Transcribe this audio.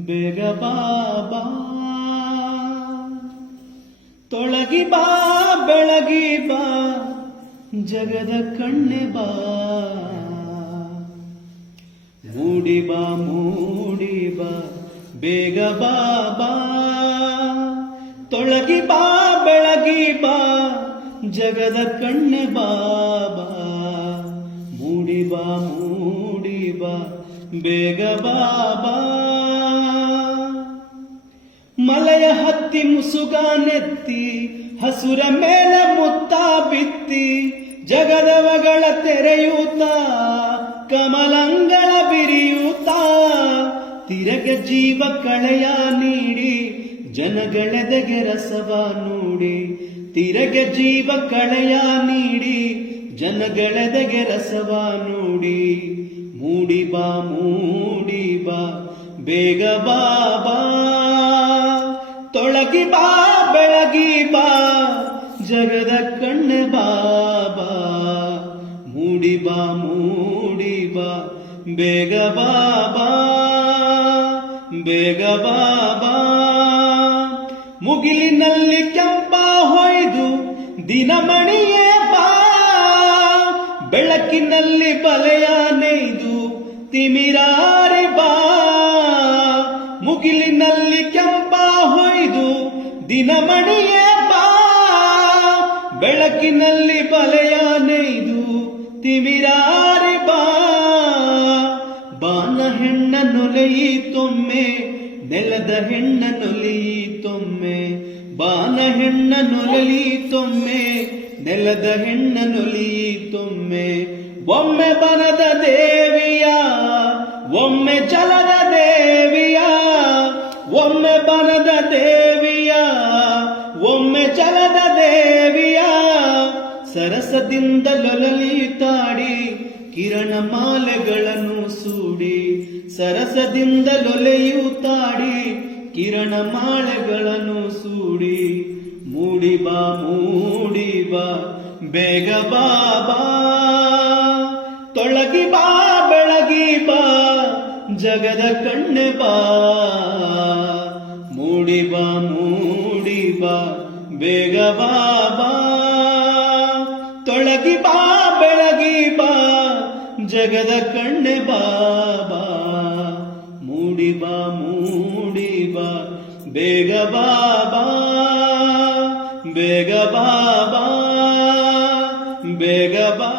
ಬೇಗ ಬಾಬಾ ತೊಳಗಿ ಬಾ ಬೆಳಗಿ ಬಾ ಜಗದ ಕಣ್ಣೆ ಬಾ ಮೂಡಿ ಬಾ ಬೇಗ ಬಾಬಾ ತೊಳಗಿ ಬಾ ಬೆಳಗಿ ಬಾ ಜಗದ ಕಣ್ಣೆ ಬಾಬಾ ಮೂಡಿ ಬಾ ಬೇಗ ಬಾಬಾ ಮಲೆಯ ಹತ್ತಿ ಮುಸುಗಾನೆತ್ತಿ ಹಸುರ ಮೇಲೆ ಮುತ್ತ ಬಿತ್ತಿ ಜಗದವಗಳ ತೆರೆಯೂತ ಕಮಲಂಗಳ ಬಿರಿಯೂತ ತಿರಗ ಜೀವ ಕಳೆಯ ನೀಡಿ ಜನಗಳೆದೆಗೆ ರಸವ ನೋಡಿ ತಿರಗ ಜೀವ ಕಳೆಯ ನೀಡಿ ಜನಗಳೆದೆಗೆ ರಸವ ನೋಡಿ ಮೂಡಿ ಬಾ ಬೇಗ ಬಾಬಾ ತೊಳಗಿ ಬಾ ಬೆಳಗಿ ಬಾ ಜಗದ ಕಣ್ಣೆ ಬಾಬಾ ಮೂಡಿ ಬಾ ಬೇಗ ಬಾಬಾ ಬೇಗ ಬಾಬಾ ಮುಗಿಲಿನಲ್ಲಿ ಕೆಂಪ ಹೊಯ್ದು ದಿನಮಣಿಯೇ ಬಾ ಬೆಳಕಿನಲ್ಲಿ ಬಲೆಯ ನೇಯ್ದು ತಿಮಿರಾರಿ ಬಾ ಮುಗಿಲಿನಲ್ಲಿ ಕೆಂಪ ಹೊಯ್ದು ದಿನಮಣಿಯೇ ಬಾ ಬೆಳಕಿನಲ್ಲಿ ಬಲೆಯ ನೇಯ್ದು ತಿಮಿರಾರಿ ಬಾ ಬಾನ ಹೆಣ್ಣ ನೊಲೆಯಿತೊಮ್ಮೆ ನೆಲದ ಹೆಣ್ಣ ನೊಲೆಯಿತೊಮ್ಮೆ ಬಾನ ಹೆಣ್ಣ ನೊಲೆಯಿತೊಮ್ಮೆ ನೆಲದ ಹೆಣ್ಣ ನೊಲೆಯಿತೊಮ್ಮೆ ಒಮ್ಮೆ ಬನದ ದೇವಿಯ ಒಮ್ಮೆ ಜಲದ ದೇವಿಯ ಒಮ್ಮೆ ಬನದ ದೇವಿಯ ಒಮ್ಮೆ ಜಲದ ದೇವಿಯ ಸರಸದಿಂದ ಲೊಲಲಿತಾಡಿ ಕಿರಣ ಮಾಲೆಗಳನ್ನು ಸೂಡಿ ಸರಸದಿಂದ ಲೊಲೆಯುತ್ತಾಡಿ ಕಿರಣ ಮಾಲೆಗಳನ್ನು ಸೂಡಿ ಮೂಡಿ ಬಾ ಬೇಗ ಬಾಬಾ ತೊಳಗಿ ಬಾ ಬೆಳಗಿ ಬಾ ಜಗದ ಕಣ್ಣೆ ಬಾ ಮೂಡಿ ಬಾ ಬೇಗ ಬಾಬಾ ತೊಳಗಿ ಬಾ ಬೆಳಗಿ ಬಾ ಜಗದ ಕಣ್ಣೆ ಬಾಬಾ ಮೂಡಿ ಬಾ ಬೇಗ ಬಾಬಾ ಬೇಗ ಬಾಬಾ ಬೇಗ ಬಾ